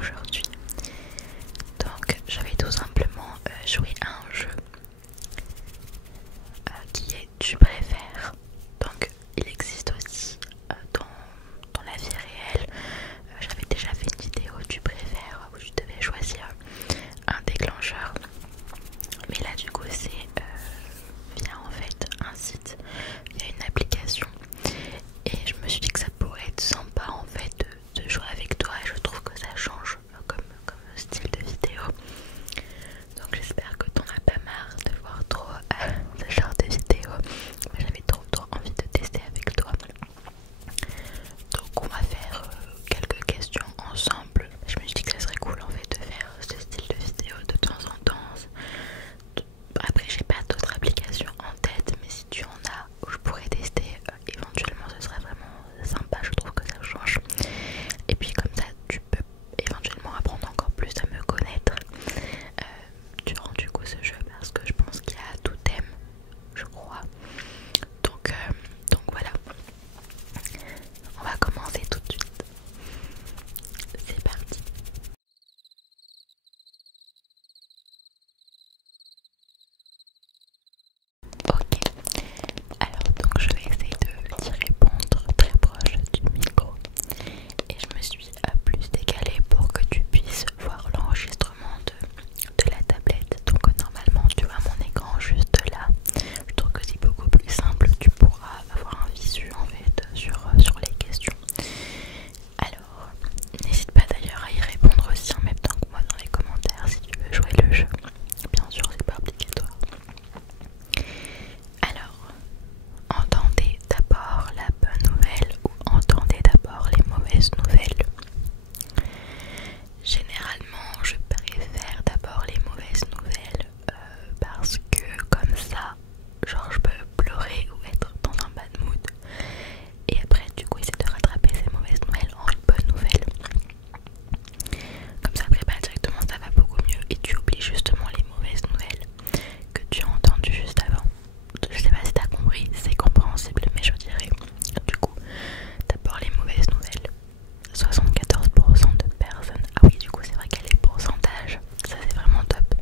aujourd'hui. Donc je vais tout simplement jouer à un jeu qui est Tu préfères. Donc il existe aussi dans la vie réelle. J'avais déjà fait une vidéo Tu préfères où je devais choisir un déclencheur. Mais là du coup c'est via en fait un site, via une application. Et je me suis dit que ça pourrait être sympa en fait de jouer avec toi et je trouve que ça change comme style de vidéo. Donc j'espère que t'en as pas marre de voir trop ce genre de vidéo. Moi j'avais trop envie de tester avec toi. Donc on va faire quelques questions ensemble. Je me suis dit que ça serait cool en fait de faire ce style de vidéo de temps en temps. Après j'ai pas d'autres applications en tête, mais si tu en as où je pourrais tester éventuellement, ce serait vraiment sympa. Je trouve que ça change. Et puis comme ça tu peux éventuellement apprendre encore plus à me connaître durant du coup ce jeu, parce que je pense qu'il y a tout thème, je crois. Donc voilà, on va commencer tout de suite. C'est parti. Ok, alors donc je vais essayer de t'y répondre très proche du micro. Et je me suis plus décalée pour que tu puisses voir l'enregistrement de la tablette. Donc normalement tu vois mon écran juste là. Je trouve que c'est beaucoup plus simple, tu pourras avoir un visu en fait sur les questions. Alors n'hésite pas d'ailleurs à y répondre aussi en même temps que moi dans les commentaires si tu veux jouer le jeu. Bien sûr c'est pas obligatoire. Alors, entendez d'abord la bonne nouvelle ou entendez d'abord les mauvaises nouvelles. Généralement, je préfère d'abord les mauvaises nouvelles parce que comme ça, genre je peux pleurer ou être dans un bad mood. Et après, du coup, essayer de rattraper ces mauvaises nouvelles en une bonne nouvelle. Comme ça, après, bah, directement, ça va beaucoup mieux et tu oublies justement les mauvaises nouvelles que tu as entendues juste avant. Je sais pas si t'as compris, c'est compréhensible, mais je dirais du coup d'abord les mauvaises nouvelles. 74% de personnes. Ah oui, du coup c'est vrai qu'il y a les pourcentages, ça c'est vraiment top.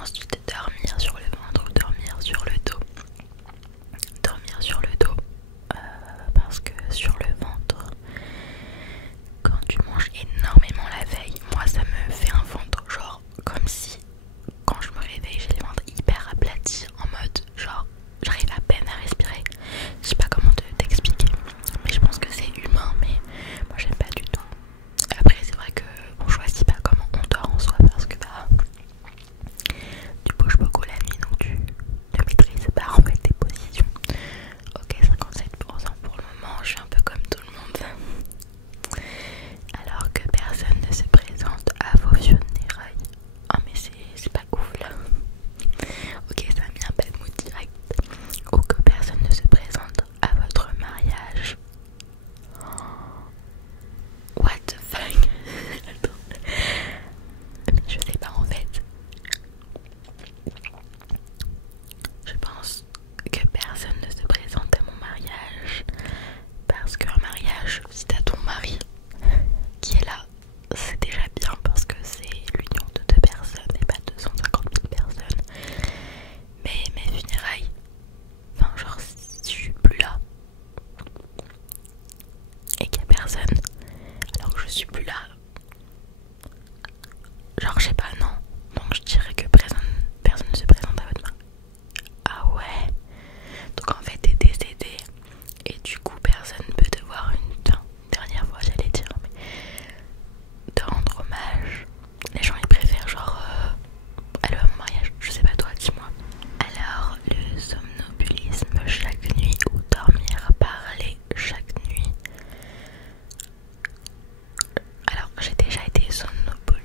Ensuite, dormir sur le ventre ou dormir sur le dos. Dormir sur le dos parce que sur le ventre, quand tu manges énormément la veille, moi ça me fait un ventre genre comme si quand je me réveille j'ai le ventre hyper aplati, en mode genre j'arrive à peine à respirer. Je sais pas comment t'expliquer, mais je pense que c'est humain, mais moi j'aime pas du tout. Après c'est vrai que on choisit pas comment on dort en soi parce que bah tu bouges beaucoup la nuit donc tu ne maîtrises pas en fait tes positions. Ok, 57% pour le moment, je suis un peu comme tout le monde. Alors que personne ne se présente à vos funérailles. Ah mais c'est pas ouf là. Ok, ça a mis un bad mood direct. Ou que personne ne se présente à votre mariage. What the fuck. Mais je sais pas en fait. Je pense que personne ne se présente à mon mariage. Parce qu'un mariage, si t'as ton mari qui est là, c'est déjà bien parce que c'est l'union de deux personnes et pas 250 000 personnes. Mais mes funérailles, enfin genre si je suis plus là et qu'il y a personne alors que je suis plus là, genre je sais pas, non. Donc je dirais que personne ne se présente à votre mariage. Ah ouais. Donc en fait t'es décédé et du coup personne ne peut te voir une dernière fois, j'allais dire, mais te rendre hommage. Les gens ils préfèrent genre aller à mon mariage. Je sais pas toi, dis-moi. Alors le somnambulisme chaque nuit ou dormir parler chaque nuit. Alors j'ai déjà été somnambule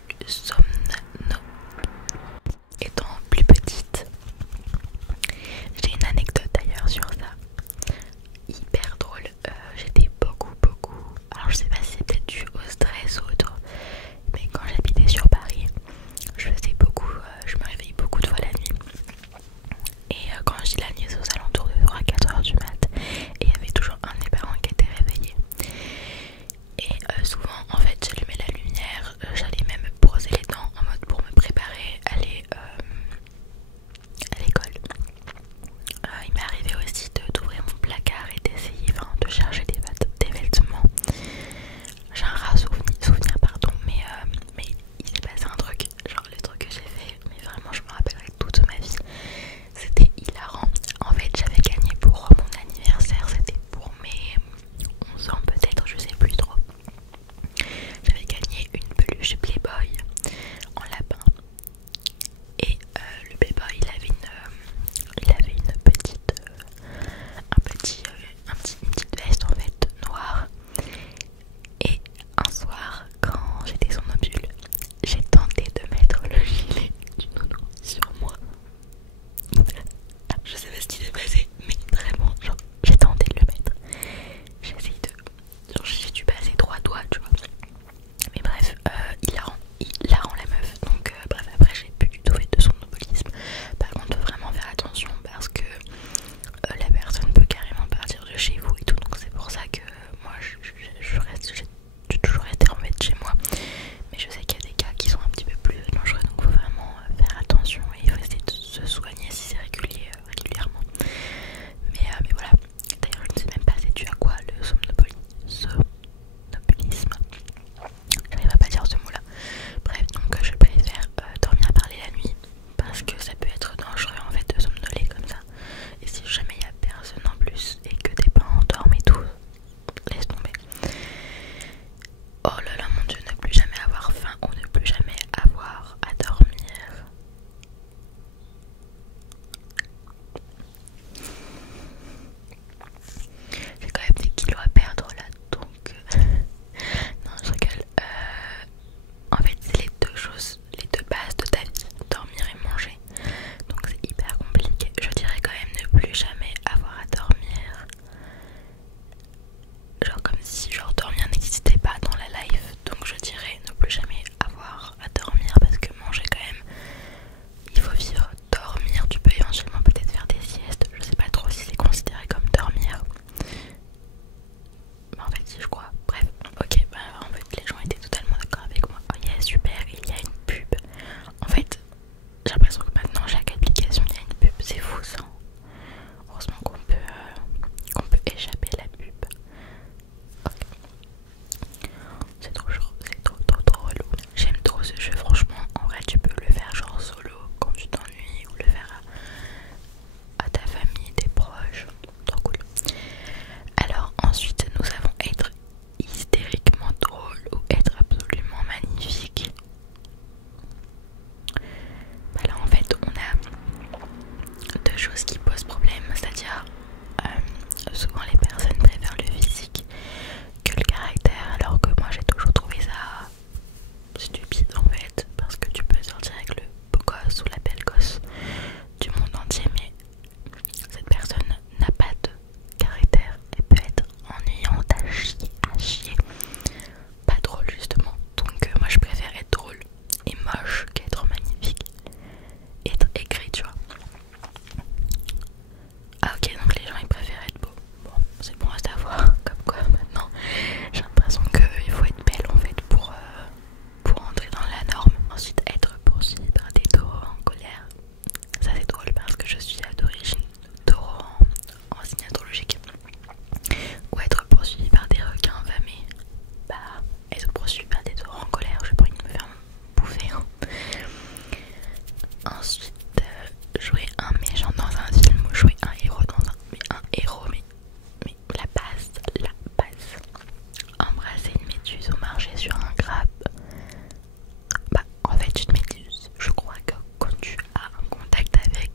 je crois. Bref, ok, bah en fait les gens étaient totalement d'accord avec moi. Oh yeah, super, il y a une pub. En fait, j'ai l'impression que maintenant chaque application il y a une pub, c'est fou ça. Heureusement qu'on peut échapper à la pub. Ok. C'est trop chaud, c'est trop relou. J'aime trop ce jeu, franchement. En vrai, tu peux le faire genre solo quand tu t'ennuies ou le faire à ta famille, tes proches. Trop cool. Alors, ensuite, nous avons être hystériquement drôle ou être absolument magnifique. Bah là, en fait, on a deux choses qui posent problème, c'est-à-dire souvent les personnes préfèrent le physique que le caractère, alors que moi j'ai toujours trouvé ça stupide en fait, parce que tu peux sortir avec le beau gosse ou la belle gosse du monde entier, mais cette personne n'a pas de caractère, elle peut être ennuyante à chier, pas drôle justement. Donc moi je préfère être drôle et moche qu'être magnifique et être aigri, tu vois. Ah ok, donc les gens ils préfèrent être beaux. Bon, c'est bon à savoir, comme quoi maintenant j'ai l'impression qu'il faut être belle en fait pour entrer dans la norme. Ensuite, être poursuivi par des taureaux en colère. Ça c'est drôle parce que je suis d'origine taureau en signe astrologique. Ou être poursuivi par des requins affamés. Bah, être poursuivi par des taureaux en colère, j'ai pas envie de me faire bouffer. Hein. Ensuite, jouer un méchant dans un film ou jouer un héros dans un... Mais un héros, mais la base. Embrasser une méduse ou marcher sur un crabe. Bah, en fait, une méduse, je crois que quand tu as un contact avec,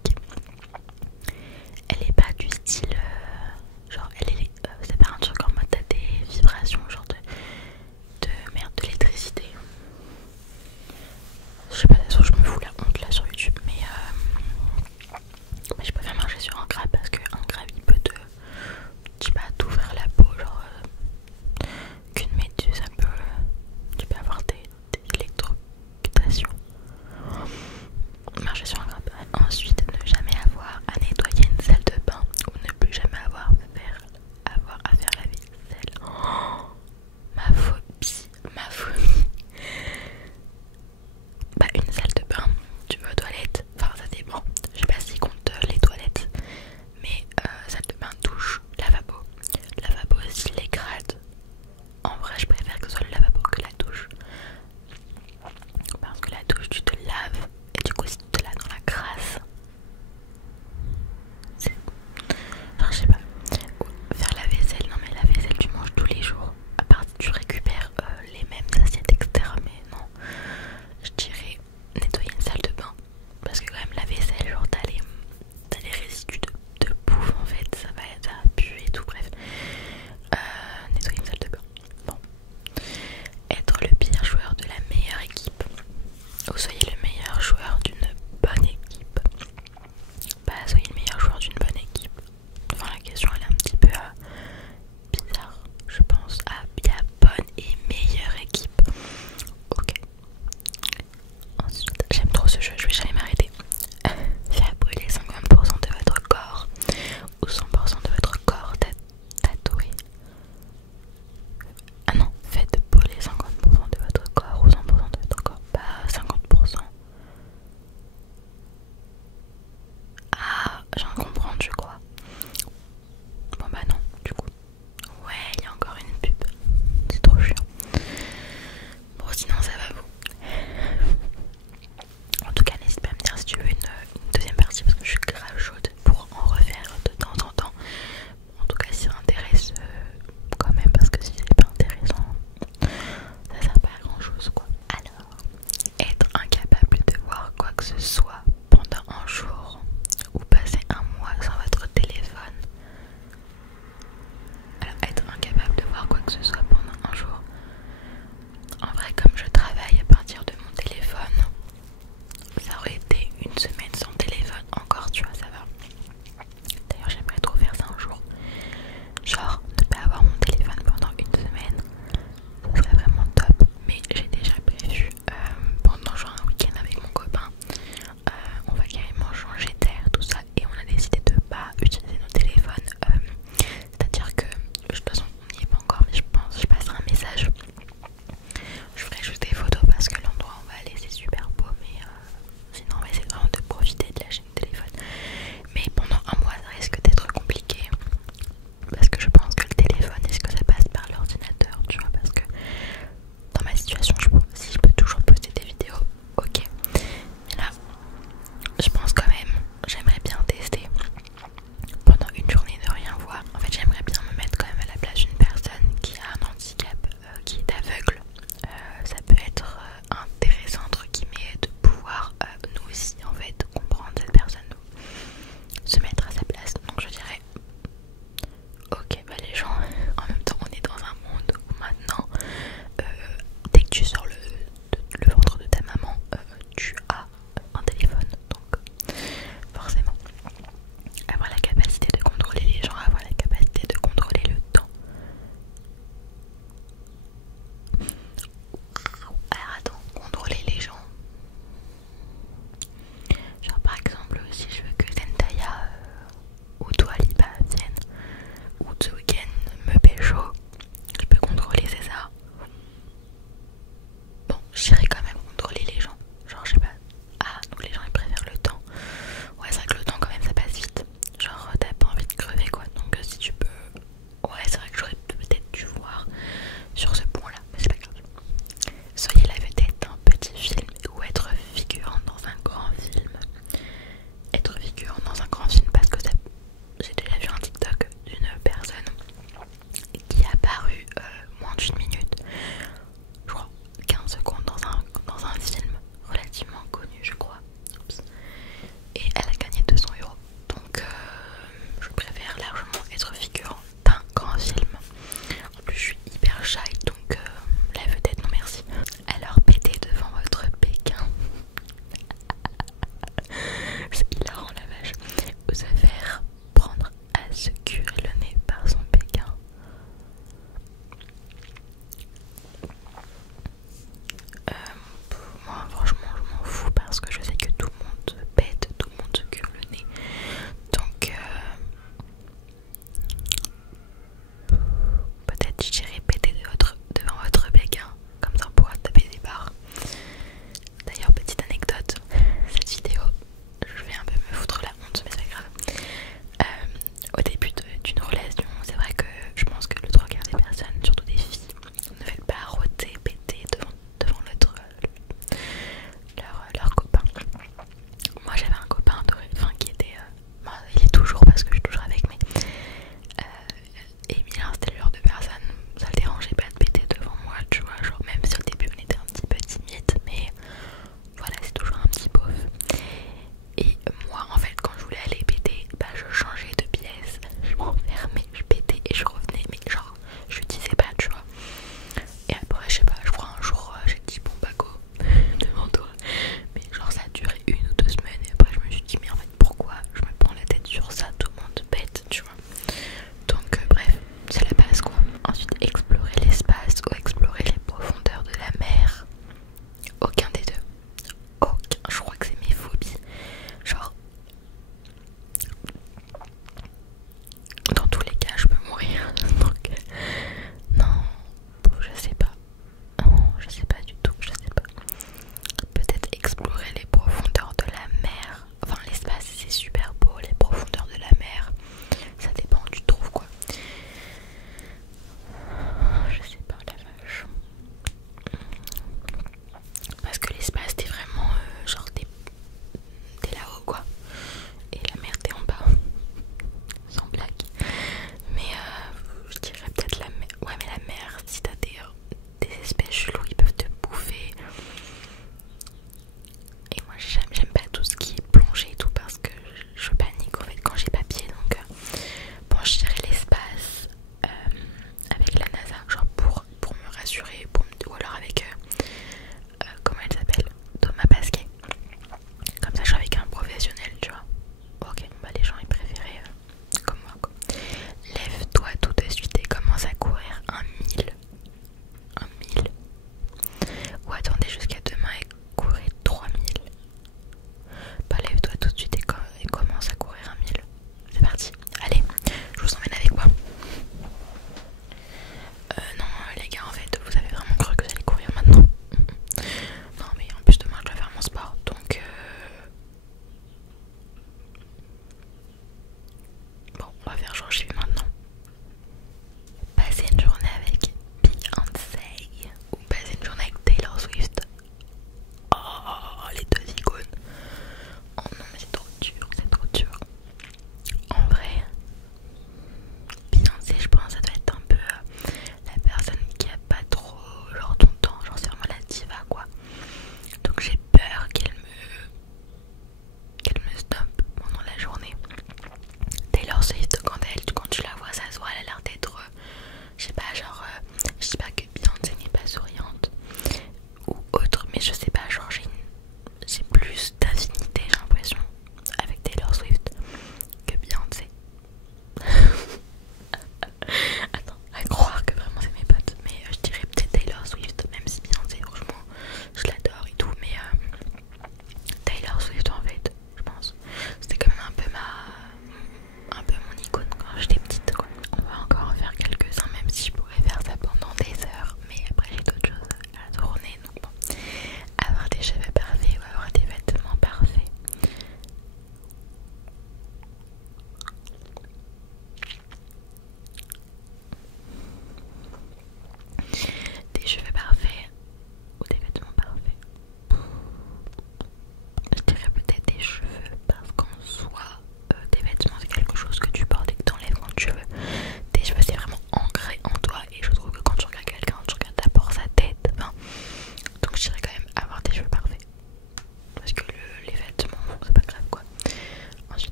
elle est pas du style genre c'est pas un truc en mode t'as des vibrations genre de merde, de l'électricité. Je sais pas, de toute façon je me fous la honte là sur YouTube, mais je préfère marcher sur un crabe parce qu'un crabe il peut je sais pas, t'ouvrir la peau, genre qu'une méduse ça peut, tu peux avoir des électrocutations. Marcher sur un crabe. Ensuite, ne jamais avoir à nettoyer une salle de bain ou ne plus jamais avoir à faire la vaisselle. Oh, ma phobie. Bah, une salle de bain, tu vas aux toilettes, enfin ça dépend. Je sais pas si compte les toilettes, mais salle de bain, douche, lavabo. Lavabo aussi, les crades. En vrai, je préfère que ce soit le lavabo